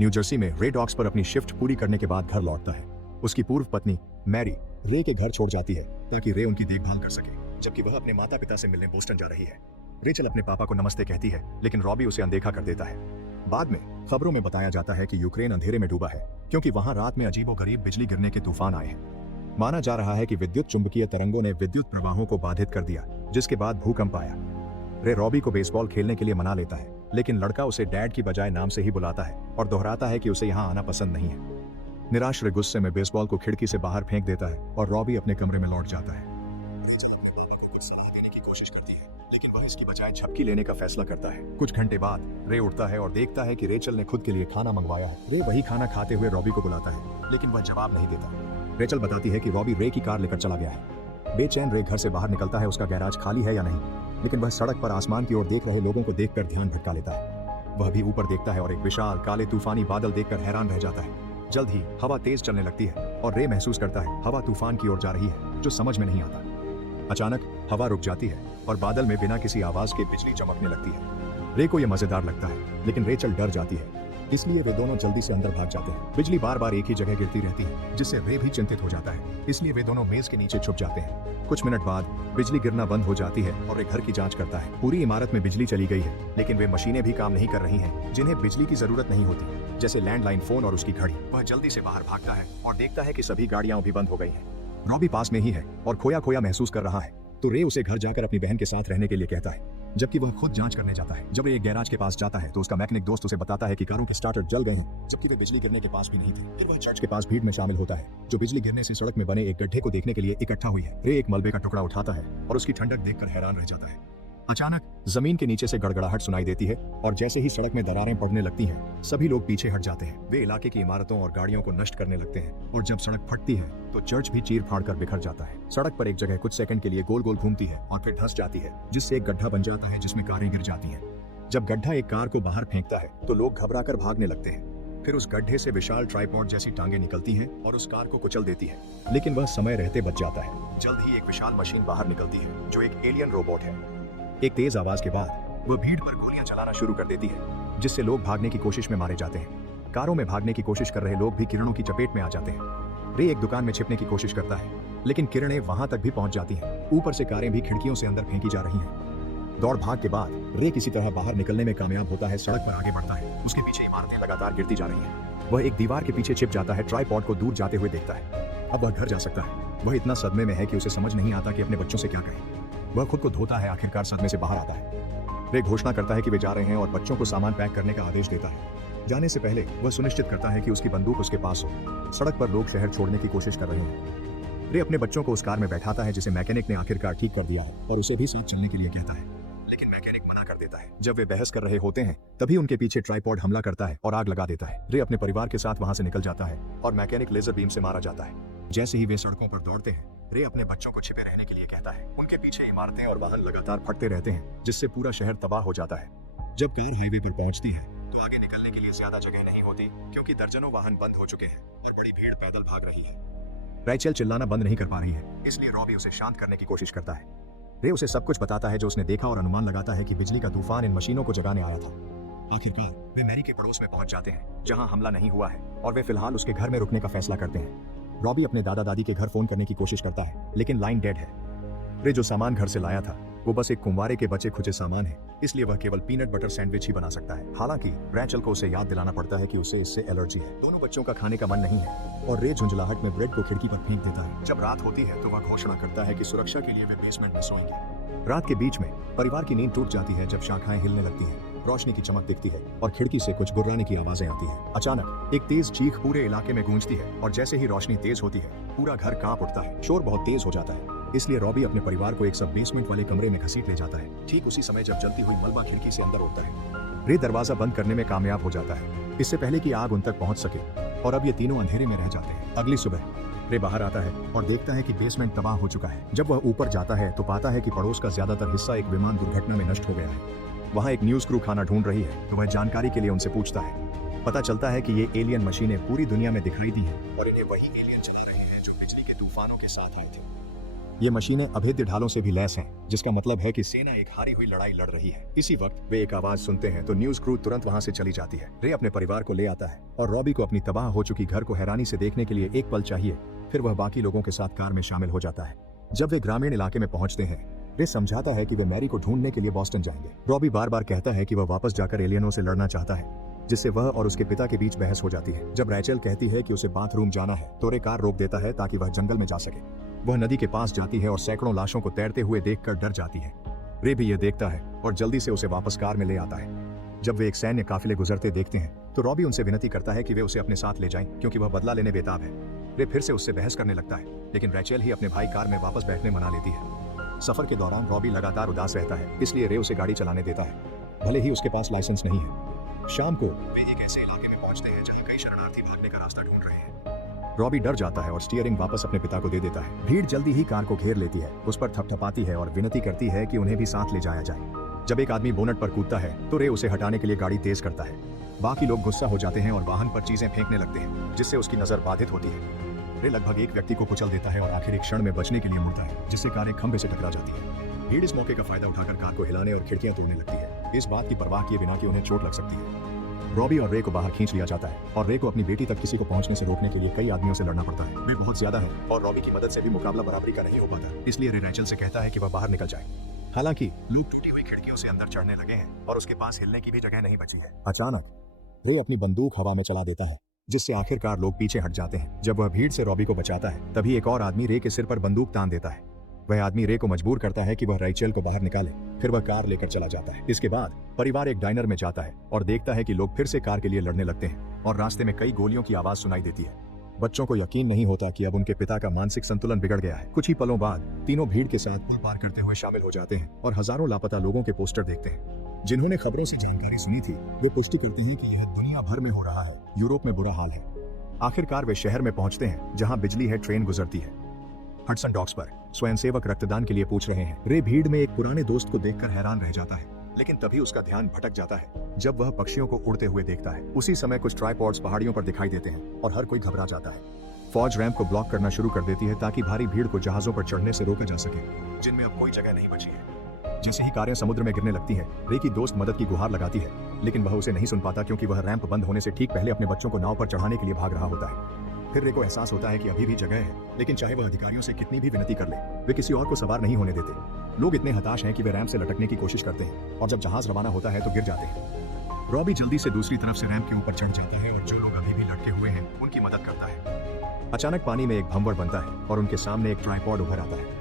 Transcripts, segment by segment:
New Jersey में रे docs पर अपनी शिफ्ट पूरी करने के बाद घर लौटता है। उसकी पूर्व पत्नी मैरी रे के घर छोड़ जाती है ताकि रे उनकी देखभाल कर सके, जबकि वह अपने माता पिता से मिलने बोस्टन जा रही है। रेचल अपने पापा को नमस्ते कहती है, लेकिन रॉबी उसे अनदेखा कर देता है। बाद में खबरों में बताया जाता है कि यूक्रेन अंधेरे में डूबा है क्योंकि वहां रात में अजीबोगरीब बिजली गिरने के तूफान आए हैं। माना जा रहा है कि विद्युत चुंबकीय तरंगों ने विद्युत प्रवाहों को बाधित कर दिया, जिसके बाद भूकंप आया। रे रॉबी को बेसबॉल खेलने के लिए मना लेता है, लेकिन लड़का उसे डैड की बजाय नाम से ही बुलाता है और दोहराता है कि उसे यहाँ आना पसंद नहीं है। निराश रे गुस्से में बेसबॉल को खिड़की से बाहर फेंक देता है और रॉबी अपने कमरे में लौट जाता है। कुछ सलाह देने की कोशिश करती है, लेकिन वह इसकी बजाय झपकी लेने का फैसला करता है। कुछ घंटे बाद रे उठता है और देखता है कि रेचल ने खुद के लिए खाना मंगवाया है। रे वही खाना खाते हुए रॉबी को बुलाता है, लेकिन वह जवाब नहीं देता। रेचल बताती है कि रॉबी रे की कार लेकर चला गया है। बेचैन रे घर से बाहर निकलता है, उसका गैराज खाली है या नहीं, लेकिन वह सड़क पर आसमान की ओर देख रहे लोगों को देखकर ध्यान भटका लेता है। वह भी ऊपर देखता है और एक विशाल काले तूफानी बादल देखकर हैरान रह जाता है। जल्द ही हवा तेज चलने लगती है और रे महसूस करता है हवा तूफान की ओर जा रही है, जो समझ में नहीं आता। अचानक हवा रुक जाती है और बादल में बिना किसी आवाज के बिजली चमकने लगती है। रे को यह मजेदार लगता है, लेकिन रेचल डर जाती है, इसलिए वे दोनों जल्दी से अंदर भाग जाते हैं। बिजली बार बार एक ही जगह गिरती रहती है, जिससे रे भी चिंतित हो जाता है, इसलिए वे दोनों मेज के नीचे छुप जाते हैं। कुछ मिनट बाद बिजली गिरना बंद हो जाती है और वे घर की जांच करता है। पूरी इमारत में बिजली चली गई है, लेकिन वे मशीनें भी काम नहीं कर रही हैं, जिन्हें बिजली की जरूरत नहीं होती, जैसे लैंडलाइन फोन और उसकी घड़ी। वह जल्दी से बाहर भागता है और देखता है कि सभी गाड़ियां भी बंद हो गई हैं। रॉबी पास में ही है और खोया खोया महसूस कर रहा है, तो रे उसे घर जाकर अपनी बहन के साथ रहने के लिए कहता है, जबकि वह खुद जांच करने जाता है। जब रे एक गैराज के पास जाता है तो उसका मैकेनिक दोस्त उसे बताता है कि कारों के स्टार्टर जल गए हैं, जबकि वे बिजली गिरने के पास भी नहीं थे। फिर वह चर्च के पास भीड़ में शामिल होता है, जो बिजली गिरने से सड़क में बने एक गड्ढे को देखने के लिए इकट्ठा हुई है। रे एक मलबे का टुकड़ा उठाता है और उसकी ठंडक देखकर हैरान रह जाता है। अचानक जमीन के नीचे से गड़गड़ाहट सुनाई देती है और जैसे ही सड़क में दरारें पड़ने लगती हैं, सभी लोग पीछे हट जाते हैं। वे इलाके की इमारतों और गाड़ियों को नष्ट करने लगते हैं और जब सड़क फटती है तो चर्च भी चीर फाड़ कर बिखर जाता है। सड़क पर एक जगह कुछ सेकंड के लिए गोल गोल घूमती है और फिर धंस जाती है, जिससे एक गड्ढा बन जाता है जिसमें कारें गिर जाती हैं। जब गड्ढा एक कार को बाहर फेंकता है तो लोग घबराकर भागने लगते हैं। फिर उस गड्ढे से विशाल ट्राइपॉड जैसी टांगे निकलती हैं और उस कार को कुचल देती है, लेकिन वह समय रहते बच जाता है। जल्द ही एक विशाल मशीन बाहर निकलती है, जो एक एलियन रोबोट है। एक तेज आवाज के बाद वह भीड़ पर गोलियां चलाना शुरू कर देती है, जिससे लोग भागने की कोशिश में मारे जाते हैं। कारों में भागने की कोशिश कर रहे लोग भी किरणों की चपेट में आ जाते हैं। रे एक दुकान में छिपने की कोशिश करता है, लेकिन किरणें वहां तक भी पहुंच जाती हैं। ऊपर से कारें भी खिड़कियों से अंदर फेंकी जा रही हैं। दौड़ भाग के बाद रे किसी तरह बाहर निकलने में कामयाब होता है। सड़क पर आगे बढ़ता है, उसके पीछे इमारतें लगातार गिरती जा रही हैं। वह एक दीवार के पीछे छिप जाता है, ट्राइपॉड को दूर जाते हुए देखता है। अब वह घर जा सकता है। वह इतना सदमे में है कि उसे समझ नहीं आता कि अपने बच्चों से क्या कहे। वह खुद को धोता है, आखिरकार सदमे से बाहर आता है। वे घोषणा करता है कि वे जा रहे हैं और बच्चों को सामान पैक करने का आदेश देता है। जाने से पहले वह सुनिश्चित करता है कि उसकी बंदूक उसके पास हो। सड़क पर लोग शहर छोड़ने की कोशिश कर रहे हैं। रे अपने बच्चों को उस कार में बैठाता है जिसे मैकेनिक ने आखिरकार ठीक कर दिया है और उसे भी साथ चलने के लिए कहता है, लेकिन मैकेनिक मना कर देता है। जब वे बहस कर रहे होते हैं तभी उनके पीछे ट्राइपॉड हमला करता है और आग लगा देता है। रे अपने परिवार के साथ वहां से निकल जाता है और मैकेनिक लेजर बीम से मारा जाता है। जैसे ही वे सड़कों पर दौड़ते हैं, रे अपने बच्चों को छिपे रहने के लिए कहता है। उनके पीछे इमारतें और वाहन लगातार फटते रहते हैं, जिससे पूरा शहर तबाह हो जाता है। जब कार हाईवे पर पहुंचती है तो आगे निकलने के लिए ज्यादा जगह नहीं होती, क्योंकि दर्जनों वाहन बंद हो चुके हैं और बड़ी भीड़ पैदल भाग रही है। रेचल चिल्लाना बंद नहीं कर पा रही है, इसलिए रॉबी उसे शांत करने की कोशिश करता है। रे उसे सब कुछ बताता है जो उसने देखा और अनुमान लगाता है कि बिजली का तूफान इन मशीनों को जगाने आया था। आखिरकार वे मैरी के पड़ोस में पहुंच जाते हैं, जहां हमला नहीं हुआ है, और वे फिलहाल उसके घर में रुकने का फैसला करते हैं। रॉबी अपने दादा दादी के घर फोन करने की कोशिश करता है, लेकिन लाइन डेड है। रे जो सामान घर से लाया था वो बस एक कुंवारे के बचे खुचे सामान है, इसलिए वह केवल पीनट बटर सैंडविच ही बना सकता है। हालांकि रेचल को उसे याद दिलाना पड़ता है कि उसे इससे एलर्जी है। दोनों बच्चों का खाने का मन नहीं है और रे झुंझलाहट में ब्रेड को खिड़की पर फेंक देता है। जब रात होती है तो वह घोषणा करता है कि सुरक्षा के लिए वे बेसमेंट में सोएंगे। रात के बीच में परिवार की नींद टूट जाती है जब शाखाएं हिलने लगती हैं, रोशनी की चमक दिखती है और खिड़की से कुछ गुर्राने की आवाजें आती हैं। अचानक एक तेज चीख पूरे इलाके में गूंजती है और जैसे ही रोशनी तेज होती है पूरा घर कांप उठता है। शोर बहुत तेज हो जाता है, इसलिए रॉबी अपने परिवार को एक सब बेसमेंट वाले कमरे में घसीट ले जाता है। ठीक उसी समय जब जलती हुई मलबा खिड़की से अंदर उड़ता है, रे दरवाजा बंद करने में कामयाब हो जाता है, इससे पहले कि आग उन तक पहुंच सके, और अब ये तीनों अंधेरे में रह जाते हैं। अगली सुबह रे बाहर आता है और देखता है कि बेसमेंट तबाह हो चुका है। जब वह ऊपर जाता है तो पाता है कि पड़ोस का ज्यादातर हिस्सा एक विमान दुर्घटना में नष्ट हो गया है। वहाँ एक न्यूज क्रू खाना ढूंढ रही है, तो वह जानकारी के लिए उनसे पूछता है। पता चलता है कि ये एलियन मशीनें पूरी दुनिया में दिखाई दी हैं और इन्हें वही एलियन चला रहे हैं जो बिजली के तूफानों के साथ आए थे। ये मशीनें अभेद्य ढालों से भी लैस हैं, जिसका मतलब है कि सेना एक हारी हुई लड़ाई लड़ रही है। इसी वक्त वे एक आवाज सुनते हैं तो न्यूज क्रू तुरंत वहां से चली जाती है। रे अपने परिवार को ले आता है और रॉबी को अपनी तबाह हो चुकी घर को हैरानी से देखने के लिए एक पल चाहिए। फिर वह बाकी लोगों के साथ कार में शामिल हो जाता है। जब वे ग्रामीण इलाके में पहुंचते हैं, रे समझाता है कि वे मैरी को ढूंढने के लिए बॉस्टन जाएंगे। रॉबी बार बार कहता है कि वह वापस जाकर एलियनों से लड़ना चाहता है, जिससे वह और उसके पिता के बीच बहस हो जाती है। जब रैचल कहती है कि उसे बाथरूम जाना है तो रे कार रोक देता है ताकि वह जंगल में जा सके। वह नदी के पास जाती है और सैकड़ों लाशों को तैरते हुए देखकर डर जाती है। रे भी यह देखता है और जल्दी से उसे वापस कार में ले आता है। जब वे एक सैन्य काफिले गुजरते देखते हैं तो रॉबी उनसे विनती करता है कि वे उसे अपने साथ ले जाएं, क्योंकि वह बदला लेने बेताब है। रे फिर से उससे बहस करने लगता है, लेकिन रैचल ही अपने भाई कार में वापस बैठने मना लेती है। सफर के दौरान रॉबी लगातार उदास रहता है, इसलिए रे उसे गाड़ी चलाने देता है, भले ही उसके पास लाइसेंस नहीं है। शाम को वे एक ऐसे इलाके में पहुंचते हैं जहां कई शरणार्थी भागने का रास्ता ढूंढ रहे हैं। रॉबी डर जाता है और स्टीयरिंग वापस अपने पिता को दे देता है। भीड़ जल्दी ही कार को घेर लेती है, उस पर थपथपाती है और विनती करती है कि उन्हें भी साथ ले जाया जाए। जब एक आदमी बोनट पर कूदता है तो रे उसे हटाने के लिए गाड़ी तेज करता है। बाकी लोग गुस्सा हो जाते हैं और वाहन पर चीजें फेंकने लगते हैं, जिससे उसकी नजर बाधित होती है। रे लगभग एक व्यक्ति को कुचल देता है और आखिर एक क्षण में बचने के लिए मुड़ता है, जिससे कार एक खंभे से टकरा जाती है। भीड़ इस मौके का फायदा उठाकर कार को हिलाने और खिड़कियां तोड़ने लगती है, इस बात की परवाह किए बिना कि उन्हें चोट लग सकती है। रॉबी और रे को बाहर खींच लिया जाता है और रे को अपनी बेटी तक किसी को पहुंचने से रोकने के लिए कई आदमियों से लड़ना पड़ता है। वे बहुत ज्यादा है और रॉबी की मदद से भी मुकाबला बराबरी का नहीं हो पाता, इसलिए रे रैचल से कहता है कि वह बाहर निकल जाए। हालांकि लोग टूटी हुई खिड़कियों से अंदर चढ़ने लगे हैं और उसके पास हिलने की भी जगह नहीं बची है। अचानक रे अपनी बंदूक हवा में चला देता है, जिससे आखिरकार लोग पीछे हट जाते हैं। जब वह भीड़ से रॉबी को बचाता है, तभी एक और आदमी रे के सिर पर बंदूक तान देता है। वह आदमी रे को मजबूर करता है कि वह रैचल को बाहर निकाले, फिर वह कार लेकर चला जाता है। इसके बाद परिवार एक डाइनर में जाता है और देखता है कि लोग फिर से कार के लिए लड़ने लगते हैं और रास्ते में कई गोलियों की आवाज सुनाई देती है। बच्चों को यकीन नहीं होता कि अब उनके पिता का मानसिक संतुलन बिगड़ गया है। कुछ ही पलों बाद तीनों भीड़ के साथ पुल पार करते हुए शामिल हो जाते हैं और हजारों लापता लोगों के पोस्टर देखते हैं। जिन्होंने खबरों से जानकारी सुनी थी, वे पुष्टि करते हैं कि यह दुनिया भर में हो रहा है। यूरोप में बुरा हाल है। आखिरकार वे शहर में पहुंचते हैं जहां बिजली है, ट्रेन गुजरती है। हडसन डॉक्स पर स्वयंसेवक रक्तदान के लिए पूछ रहे हैं। रे भीड़ में एक पुराने दोस्त को देखकर हैरान रह जाता है, लेकिन तभी उसका ध्यान भटक जाता है जब वह पक्षियों को उड़ते हुए देखता है। उसी समय कुछ ट्राइपॉड्स पहाड़ियों पर दिखाई देते हैं और हर कोई घबरा जाता है। फौज रैंप को ब्लॉक करना शुरू कर देती है ताकि भारी भीड़ को जहाजों पर चढ़ने से रोका जा सके, जिनमें अब कोई जगह नहीं बची है। जैसे ही कारें समुद्र में गिरने लगती हैं, रे की दोस्त मदद की गुहार लगाती है, लेकिन वह उसे नहीं सुन पाता क्योंकि वह रैंप बंद होने से ठीक पहले अपने बच्चों को नाव पर चढ़ाने के लिए भाग रहा होता है। फिर रे को एहसास होता है कि अभी भी जगह है, लेकिन चाहे वह अधिकारियों से कितनी भी विनती कर ले, वे किसी और को सवार नहीं होने देते। लोग इतने हताश हैं कि वे रैंप से लटकने की कोशिश करते हैं और जब जहाज रवाना होता है तो गिर जाते हैं। रॉबी जल्दी से दूसरी तरफ से रैंप के ऊपर चढ़ जाता है और जो लोग अभी भी लटके हुए हैं उनकी मदद करता है। अचानक पानी में एक भंवर बनता है और उनके सामने एक ट्राइपॉड उभर आता है।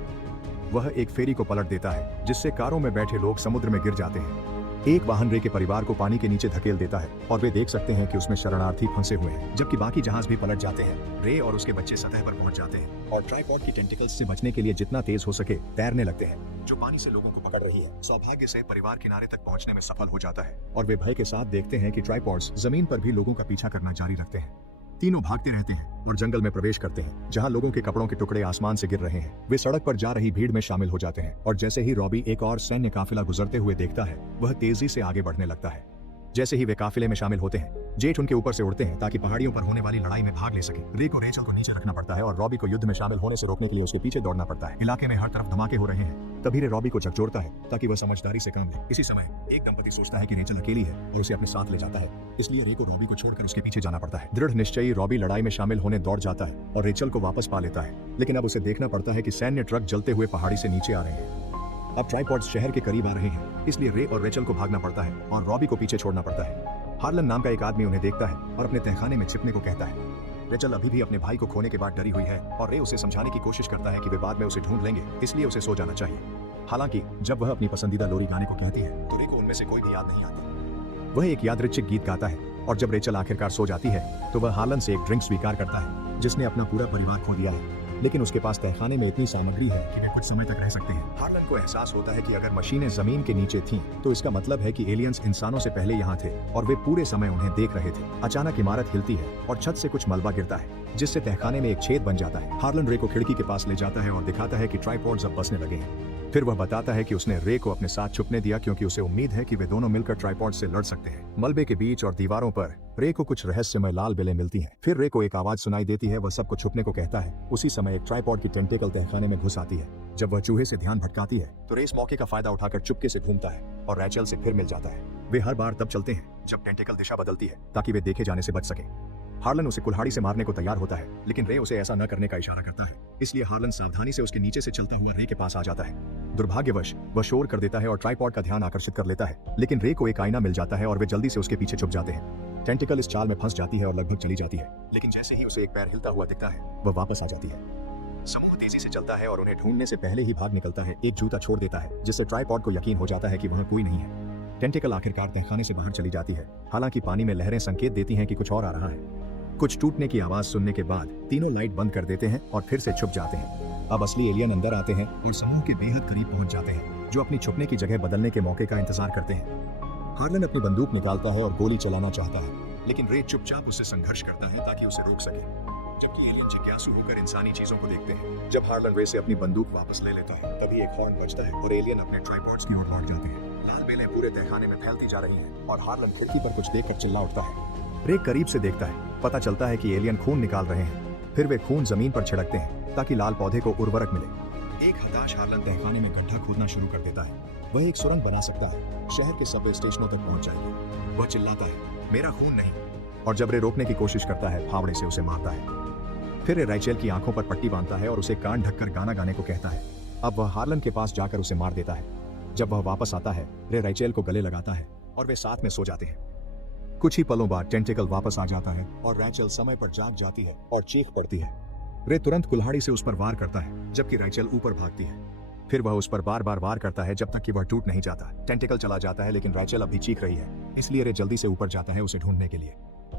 वह एक फेरी को पलट देता है, जिससे कारों में बैठे लोग समुद्र में गिर जाते हैं। एक वाहन रे के परिवार को पानी के नीचे धकेल देता है और वे देख सकते हैं कि उसमें शरणार्थी फंसे हुए हैं, जबकि बाकी जहाज भी पलट जाते हैं। रे और उसके बच्चे सतह पर पहुंच जाते हैं और ट्राइपॉड की टेंटिकल्स से बचने के लिए जितना तेज हो सके तैरने लगते हैं, जो पानी से लोगों को पकड़ रही है। सौभाग्य से परिवार किनारे तक पहुंचने में सफल हो जाता है और वे भय के साथ देखते हैं कि ट्राइपॉड्स जमीन पर भी लोगों का पीछा करना जारी रखते हैं। तीनों भागते रहते हैं और जंगल में प्रवेश करते हैं, जहां लोगों के कपड़ों के टुकड़े आसमान से गिर रहे हैं। वे सड़क पर जा रही भीड़ में शामिल हो जाते हैं और जैसे ही रॉबी एक और सैन्य काफिला गुजरते हुए देखता है, वह तेजी से आगे बढ़ने लगता है। जैसे ही वे काफिले में शामिल होते हैं, जेट उनके ऊपर से उड़ते हैं ताकि पहाड़ियों पर होने वाली लड़ाई में भाग ले सके। रे को रेचल को नीचे रखना पड़ता है और रॉबी को युद्ध में शामिल होने से रोकने के लिए उसके पीछे दौड़ना पड़ता है। इलाके में हर तरफ धमाके हो रहे हैं, तभी रे रॉबी को झकझोरता है ताकि वह समझदारी से काम ले। इसी समय एक दंपति सोचता है कि रेचल अकेली है और उसे अपने साथ ले जाता है, इसलिए रे को रॉबी को छोड़कर उसके पीछे जाना पड़ता है। दृढ़ निश्चयी रॉबी लड़ाई में शामिल होने दौड़ जाता है और रेचल को वापस पा लेता है, लेकिन अब उसे देखना पड़ता है कि सैन्य ट्रक जलते हुए पहाड़ी से नीचे आ रहे हैं। अब ट्राइपॉड्स शहर के करीब आ रहे हैं, इसलिए रे और रेचल को भागना पड़ता है और रॉबी को पीछे छोड़ना पड़ता है। हार्लन नाम का एक आदमी उन्हें देखता है और अपने तहखाने में छिपने को कहता है। रेचल अभी भी अपने भाई को खोने के बाद डरी हुई है और रे उसे समझाने की कोशिश करता है कि वे बाद में उसे ढूंढ लेंगे, इसलिए उसे सो जाना चाहिए। हालांकि जब वह अपनी पसंदीदा लोरी गाने को कहती है तो रे को उनमें से कोई भी याद नहीं आती। वह एक यादृच्छिक गीत गाता है और जब रेचल आखिरकार सो जाती है तो वह हार्लन से एक ड्रिंक स्वीकार करता है, जिसने अपना पूरा परिवार खो दिया है, लेकिन उसके पास तहखाने में इतनी सामग्री है कि वे कुछ समय तक रह सकते हैं। हार्लन को एहसास होता है कि अगर मशीनें जमीन के नीचे थीं, तो इसका मतलब है कि एलियंस इंसानों से पहले यहाँ थे और वे पूरे समय उन्हें देख रहे थे। अचानक इमारत हिलती है और छत से कुछ मलबा गिरता है, जिससे तहखाने में एक छेद बन जाता है। हार्लन रे को खिड़की के पास ले जाता है और दिखाता है कि ट्राइपॉड्स अब बसने लगे हैं। फिर वह बताता है कि उसने रे को अपने साथ छुपने दिया क्योंकि उसे उम्मीद है कि वे दोनों मिलकर ट्राइपॉड से लड़ सकते हैं। मलबे के बीच और दीवारों पर रे को कुछ रहस्यमय लाल बेलें मिलती हैं। फिर रे को एक आवाज सुनाई देती है, वह सबको छुपने को कहता है। उसी समय एक ट्राइपॉड की टेंटेकल तहखाने में घुस आती है। जब वह चूहे से ध्यान भटकाती है तो रे इस मौके का फायदा उठाकर चुपके से घूमता है और रैचल से फिर मिल जाता है। वे हर बार तब चलते हैं जब टेंटेकल दिशा बदलती है ताकि वे देखे जाने से बच सके। हार्लन उसे कुल्हाड़ी से मारने को तैयार होता है, लेकिन रे उसे ऐसा न करने का इशारा करता है। इसलिए हार्लन सावधानी से उसके नीचे से चलता हुआ रे के पास आ जाता है। दुर्भाग्यवश वह शोर कर देता है और ट्राइपॉड का ध्यान आकर्षित कर लेता है, लेकिन रे को एक आईना मिल जाता है और वे जल्दी से उसके पीछे छुप जाते हैं। टेंटिकल इस चाल में फंस जाती है और लगभग चली जाती है, लेकिन जैसे ही उसे एक पैर हिलता हुआ दिखता है वह वापस आ जाती है। समूह तेजी से चलता है और उन्हें ढूंढने से पहले ही भाग निकलता है। एक जूता छोड़ देता है जिससे ट्राइपॉड को यकीन हो जाता है कि वहाँ कोई नहीं है। टेंटिकल आखिरकार तहखाने से बाहर चली जाती है, हालांकि पानी में लहरें संकेत देती हैं कि कुछ और आ रहा है। कुछ टूटने की आवाज सुनने के बाद तीनों लाइट बंद कर देते हैं और फिर से छुप जाते हैं। अब असली एलियन अंदर आते हैं और समूह के बेहद करीब पहुंच जाते हैं, जो अपनी छुपने की जगह बदलने के मौके का इंतजार करते हैं। हार्लन अपनी बंदूक निकालता है और गोली चलाना चाहता है, लेकिन रे चुपचाप उससे संघर्ष करता है ताकि उसे रोक सके, जबकि एलियन जिज्ञासु होकर इंसानी चीजों को देखते हैं। जब हार्लन रे से अपनी बंदूक वापस ले लेता है तभी एक हॉर्न बजता है और एलियन अपने ट्राइपॉड्स की ओर लौट जाते हैं। लाल बेलें पूरे तहखाने में फैलती जा रही हैं और हार्लन खिड़की पर कुछ देखकर चिल्ला उठता है। रे करीब से देखता है, पता चलता है कि एलियन खून निकाल रहे हैं। फिर वे खून जमीन पर छिड़कते हैं ताकि लाल पौधे को उर्वरक मिले। एक हताश हार्लन तहखाने में गड्ढा खोदना शुरू कर देता है। वह एक सुरंग बना सकता है, शहर के सबवे स्टेशनों तक पहुंच जाएगी। वह चिल्लाता है, मेरा खून नहीं, और जब रे रोकने की कोशिश करता है फावड़े से उसे मारता है। फिर रे रैचेल की आंखों पर पट्टी बांधता है और उसे कान ढककर गाना गाने को कहता है। अब वह हार्लन के पास जाकर उसे मार देता है। जब वह वापस आता है रे रैचेल को गले लगाता है और वे साथ में सो जाते हैं। कुछ ही पलों बाद टेंटिकल वापस आ जाता है और रैचेल समय पर जाग जाती है और चीख पड़ती है। रे तुरंत कुल्हाड़ी से उस पर वार करता है, जबकि रैचेल ऊपर भागती है। फिर वह उस पर बार बार वार करता है जब तक कि वह टूट नहीं जाता। टेंटिकल चला जाता है, लेकिन रैचेल अभी चीख रही है, इसलिए रे जल्दी से ऊपर जाता है उसे ढूंढने के लिए।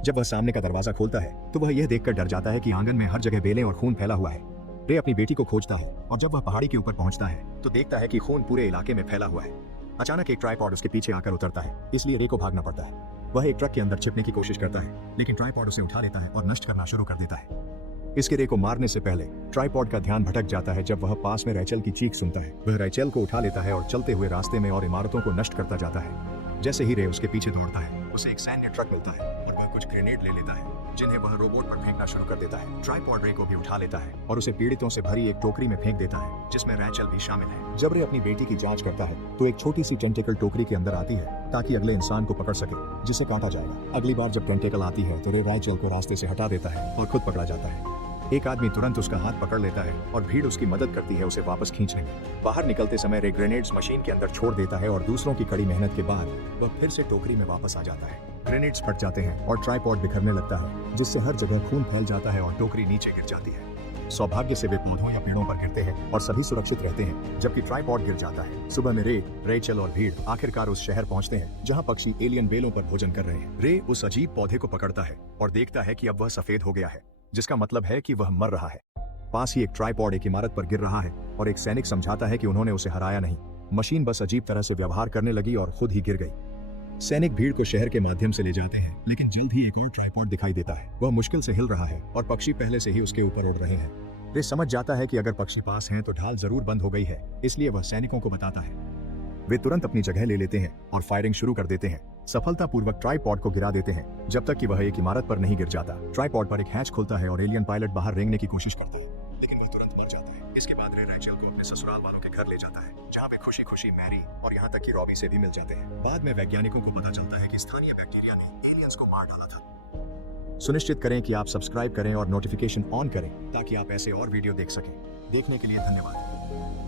जब वह सामने का दरवाजा खोलता है तो वह यह देखकर डर जाता है कि आंगन में हर जगह बेलें और खून फैला हुआ है। रे अपनी बेटी को खोजता है और जब वह पहाड़ी के ऊपर पहुंचता है तो देखता है कि खून पूरे इलाके में फैला हुआ है। अचानक एक ट्राइपॉड उसके पीछे आकर उतरता है, इसलिए रे को भागना पड़ता है। वह एक ट्रक के अंदर छिपने की कोशिश करता है, लेकिन ट्राइपॉड उसे उठा लेता है और नष्ट करना शुरू कर देता है। इसके रे को मारने से पहले ट्राइपॉड का ध्यान भटक जाता है जब वह पास में रैचेल की चीख सुनता है। वह रैचेल को उठा लेता है और चलते हुए रास्ते में और इमारतों को नष्ट करता जाता है। जैसे ही रे उसके पीछे दौड़ता है उसे एक सैन्य ट्रक मिलता है और वह कुछ ग्रेनेड ले लेता है, जिन्हें वह रोबोट पर फेंकना शुरू कर देता है। ट्राइपॉड रे को भी उठा लेता है और उसे पीड़ितों से भरी एक टोकरी में फेंक देता है, जिसमें रैचेल भी शामिल है। जब रे अपनी बेटी की जांच करता है तो एक छोटी सी टेंटिकल टोकरी के अंदर आती है ताकि अगले इंसान को पकड़ सके जिसे काटा जाएगा। अगली बार जब टेंटिकल आती है तो रे रैचेल को रास्ते से हटा देता है और खुद पकड़ा जाता है। एक आदमी तुरंत उसका हाथ पकड़ लेता है और भीड़ उसकी मदद करती है उसे वापस खींचने में। बाहर निकलते समय रे ग्रेनेड्स मशीन के अंदर छोड़ देता है और दूसरों की कड़ी मेहनत के बाद वह फिर से टोकरी में वापस आ जाता है। ग्रेनेड्स फट जाते हैं और ट्राइपॉड बिखरने लगता है, जिससे हर जगह खून फैल जाता है और टोकरी नीचे गिर जाती है। सौभाग्य से वे पौधों या पेड़ों पर गिरते हैं और सभी सुरक्षित रहते हैं, जबकि ट्राइपॉड गिर जाता है। सुबह में रे, रैचेल और भीड़ आखिरकार उस शहर पहुंचते हैं जहां पक्षी एलियन बेलों पर भोजन कर रहे हैं। रे उस अजीब पौधे को पकड़ता है और देखता है कि अब वह सफेद हो गया है, जिसका मतलब है कि वह मर रहा है। पास ही एक ट्राइपॉड एक इमारत पर गिर रहा है और एक सैनिक समझाता है कि उन्होंने उसे हराया नहीं, मशीन बस अजीब तरह से व्यवहार करने लगी और खुद ही गिर गई। सैनिक भीड़ को शहर के माध्यम से ले जाते हैं, लेकिन जल्द ही एक और ट्राइपॉड दिखाई देता है। वह मुश्किल से हिल रहा है और पक्षी पहले से ही उसके ऊपर उड़ रहे हैं। रे समझ जाता है कि अगर पक्षी पास हैं तो ढाल जरूर बंद हो गई है, इसलिए वह सैनिकों को बताता है। वे तुरंत अपनी जगह ले लेते हैं और फायरिंग शुरू कर देते हैं। सफलतापूर्वक ट्राइपॉड को गिरा देते हैं जब तक कि वह एक इमारत पर नहीं गिर जाता। ट्राइपॉड पर एक हैच खुलता है और एलियन पायलट बाहर रेंगने की कोशिश करता है, लेकिन वह तुरंत मर जाता है। इसके बाद रे रैचेल को अपने ससुराल वालों के घर ले जाता है, जहाँ वे खुशी खुशी मैरी और यहाँ तक कि रॉबी से भी मिल जाते हैं। बाद में वैज्ञानिकों को पता चलता है कि स्थानीय बैक्टीरिया ने एलियंस को मार डाला था। सुनिश्चित करें कि आप सब्सक्राइब करें और नोटिफिकेशन ऑन करें ताकि आप ऐसे और वीडियो देख सकें। देखने के लिए धन्यवाद।